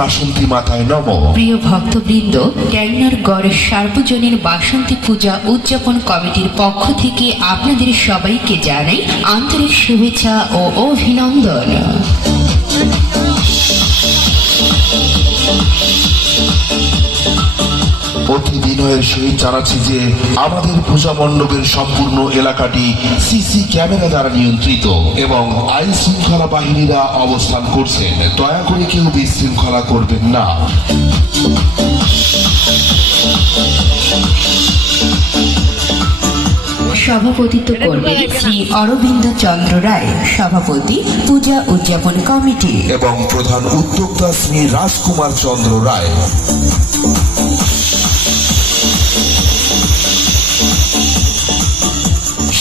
বাসন্তী মাতায় নম। প্রিয় ভক্তবৃন্দ, ট্যাংনার গড় সার্বজনীন বাসন্তী পূজা উদযাপন কমিটির পক্ষ থেকে আপনাদের সবাইকে জানাই আন্তরিক শুভেচ্ছা ও অভিনন্দন। অতি বিনয়ের সহিত জানাচ্ছি যে আমাদের পূজা মণ্ডপের সম্পূর্ণ এলাকাটি সিসি ক্যামেরা দ্বারা নিয়ন্ত্রিত এবং আইন শৃঙ্খলা বাহিনীরা অবস্থান করছেন। দয়া করে কেউ বিশৃঙ্খলা করবেন না। সভাপতিত্ব করবেন শ্রী অরবিন্দ চন্দ্র রায়, সভাপতি পূজা উদযাপন কমিটি, এবং প্রধান উদ্যোক্তা শ্রী রাজকুমার চন্দ্র রায়।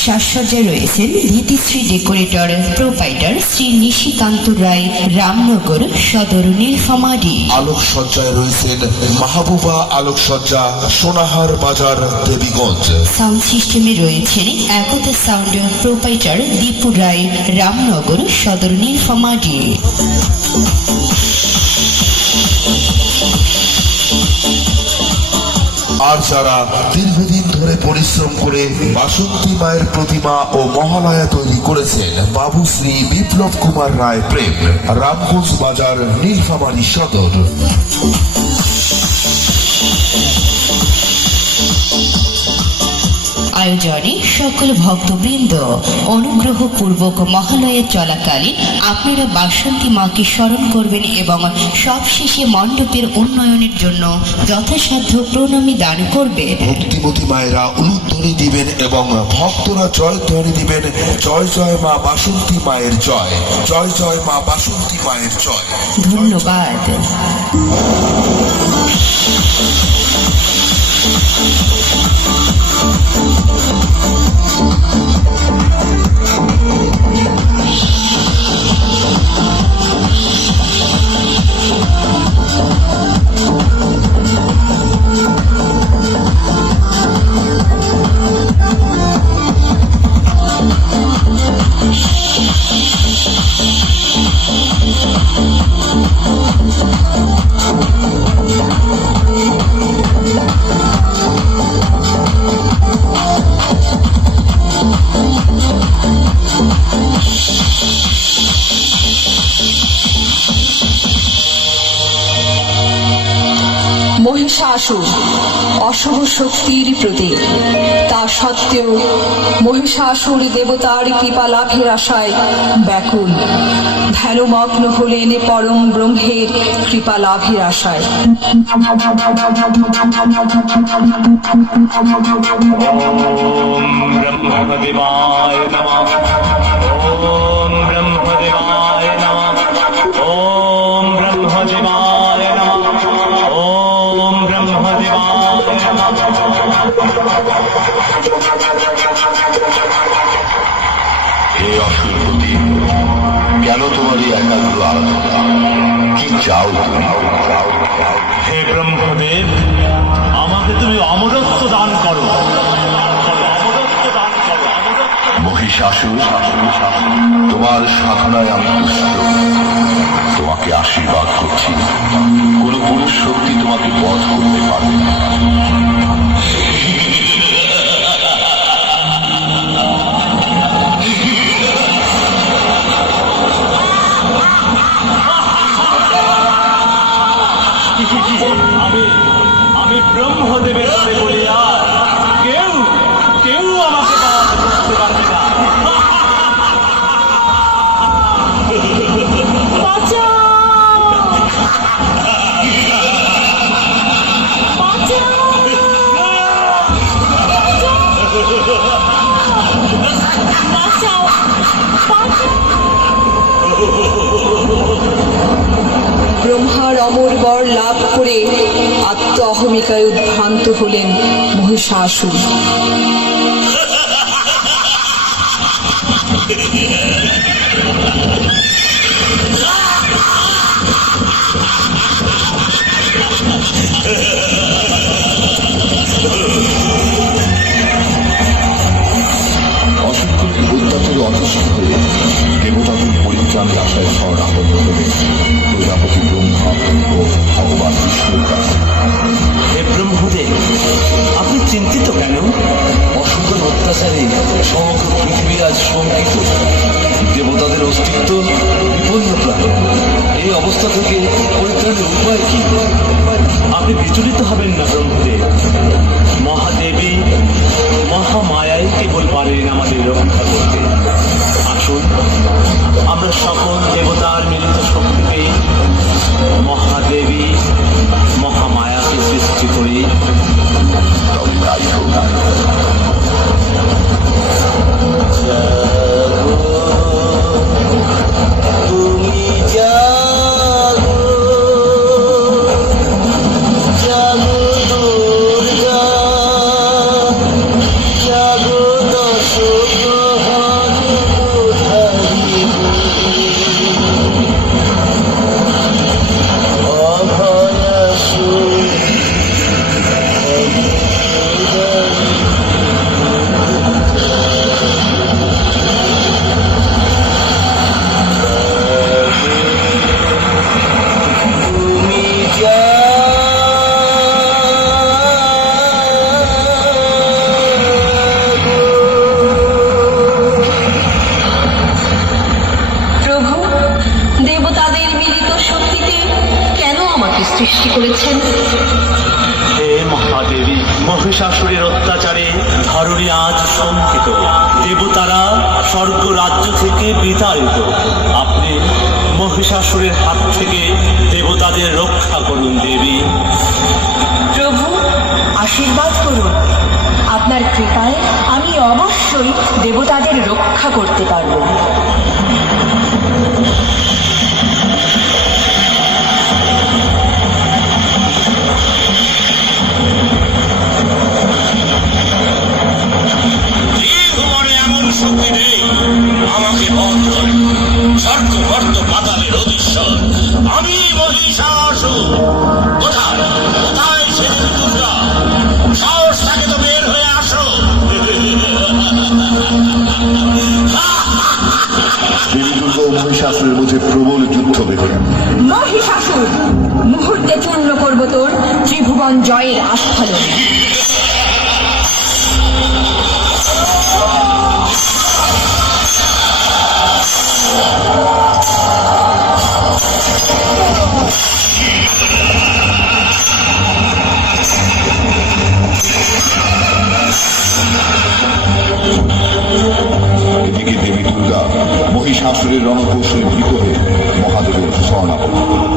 সাজসজ্জায় রয়েছেন ভীতিশ্রী ডেকোরেটর প্রোপাইটার শ্রী নিশিকান্ত রায়, রামনগর সদর, নীলফামারী। আলোকসজ্জায় রয়েছেন মাহবুবা আলোকসজ্জা, সোনাহার বাজার, দেবীগঞ্জ। সাউন্ড সিস্টেমে রয়েছেন একতা সাউন্ড প্রোপাইটার দীপু রায়, রামনগর সদর, নীলফামারী। আর যারা দীর্ঘদিন ধরে পরিশ্রম করে বাসন্তী মায়ের প্রতিমা ও মহালয়া তৈরি করেছেন, বাবু শ্রী বিপ্লব কুমার রায় প্রেম, রামগঞ্জ বাজার, নীলফামারী সদর। আয়োজনে সকল ভক্তবৃন্দ অনুগ্রহপূর্বক মহালয়া চলাকালীন আপনারা বাসন্তী মাকে স্মরণ করবেন এবং সবশেষে মণ্ডপের উন্নয়নের জন্য যথাসাধ্য প্রণামী দান করবেন। ভক্তিমতী মায়েরা উলুধ্বনি দিবেন এবং ভক্তরা জয়ধ্বনি দিবেন। জয় জয় মা বাসন্তী মায়ের জয়, জয় জয় মা বাসন্তী মায়ের জয়। ধন্যবাদ। মহিষাসুর অশুভ শক্তির প্রতীক, তা সত্ত্বেও মহিষাসুর দেবতার কৃপা লাভের আশায় ব্যাকুল, ধ্যানমগ্ন হলেন পরম ব্রহ্মের কৃপা লাভের আশায়। ব্রহ্মদেবায় নমঃ, ওম ব্রহ্মদেবায় নমঃ, ওম ব্রহ্মদেবায় নমঃ, ওম ব্রহ্মদেবায় নমঃ। হে অসুরপতি, কেন তোমার এই একাগ্র আরাধনা? কি চাও তুমি? হে ব্রহ্মদেব, আমাকে তুমি অমরত্ব দান করো। মহিষাসুর, তোমার সাধনায় আমি তুষ্ট। তোমাকে আশীর্বাদ করছি, কোন পুরুষ শক্তি তোমাকে বধ করতে পারবে না। আমি ব্রহ্মদেবের সাথে বলি, আর কেউ কেউ আমাকে বাধা করতে পারবে না। ব্রহ্মার অমর বর লাভ করে আত্ম অহমিকায় উদ্ভ্রান্ত হলেন মহিষাসুর। অসংখ্যকে অত্যাচারে অতিষ্ঠ হয়ে দেবতাদের পরিত্রাণের আশায় শরণাপন্ন হলেন প্রজাপতি ব্রহ্মা ও ভগবান বিষ্ণুর কাছে। হে ব্রহ্মদেব, আপনি চিন্তিত কেন? অসংখ্য অত্যাচারে সমগ্র পৃথিবী আজ শঙ্কিত। দেবতাদের অস্তিত্ব বিপন্নপ্রায়। এই অবস্থা থেকে পরিত্রাণের উপায় কি? আপনি বিচলিত হবেন না ব্রহ্মদেব। মহাদেবী মহামায়াই কেবল পারেন আমাদের রক্ষা করতে। আসুন আমরা সকল দেবতার মিলিত শক্তিতে মহাদেবী মহামায়াকে সৃষ্টি করি। তবে তাই হোক। তুমি জাগো, জাগো দুর্গা, জাগো দশ গ্রহধারী, অভয়াসুর তুমি প্রভু, দেবতাদের মিলিত শক্তিতে কেন আমাকে সৃষ্টি করেছেন? হে মহাদেবী, মহিষাসুরের অত্যাচারে ধরণী আজ শঙ্কিত। দেবতারা স্বর্গ রাজ্য থেকে বিতাড়িত। আপনি মহিষাসুরের হাত থেকে দেবতাদের রক্ষা করুন দেবী। প্রভু, আশীর্বাদ করুন। আপনার কৃপায় আমি অবশ্যই দেবতাদের রক্ষা করতে পারব। ত্রিভুবনে এমন শক্তি নেই আমাকে বধ করে। স্বর্গ মর্ত পাতালের অধীশ্বর আমি মহিষাসুর। কোথায় কোথায় সে দেবী দুর্গা? সাহস থাকে তো বের হয়ে আসো। দেবী দুর্গা ও মহিষাসুরের মধ্যে প্রবল যুদ্ধ বেঁধে গেল। মহিষাসুর, মুহূর্তে চূর্ণ করব তোর ত্রিভুবন জয়ের আস্ফালন। এদিকে দেবী দুর্গা মহিষাসুরের রণকৌশলে ভীত হয়ে মহাদেবের শরণাপন্ন হলেন।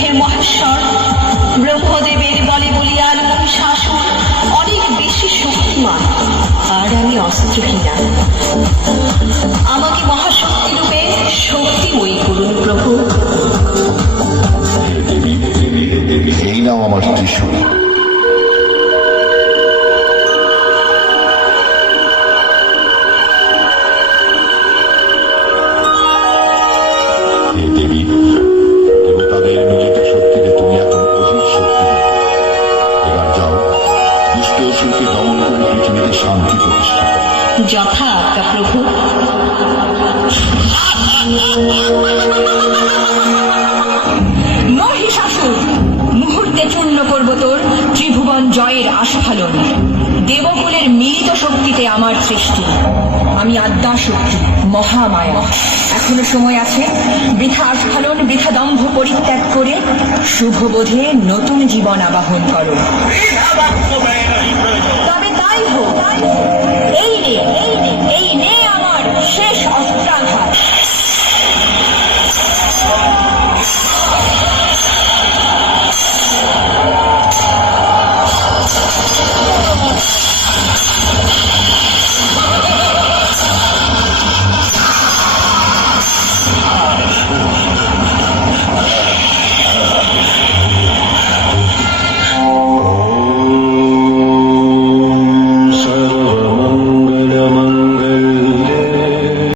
হে মহেশ্বর, ব্রহ্মদেবের বলে বলিয়ান মহিষাসুর অনেক বেশি শক্তিমান, আর আমি অস্ত্রহীনা। আমাকে মহাশক্তি রূপে শক্তিময়ী করুন প্রভু। এই নাও আমার ত্রিশূল। হে দেবী, দেবতাদের মিলিত শক্তিতে তুমি এখন অধিক শক্তিমান। এবার যাও, দুষ্ট অসুরকে দমন করে পৃথিবীতে শান্তি প্রতিষ্ঠা করো। যথা আজ্ঞা প্রভু। মহিষাসুর, মুহূর্তে চূর্ণ করব তোর ত্রিভুবন মায়ের আস্ফালন, দেবকুলের মিলিত শক্তিতে আমার সৃষ্টি। আমি আদ্যা শক্তি, মহামায়া। এখনো সময় আছে, বৃথা আস্ফালন, বৃথা দম্ভ পরিত্যাগ করে শুভবোধে নতুন জীবন আবাহন করো। তবে তাই হোক। এই নে আমার শেষ অস্ত্রাঘাত।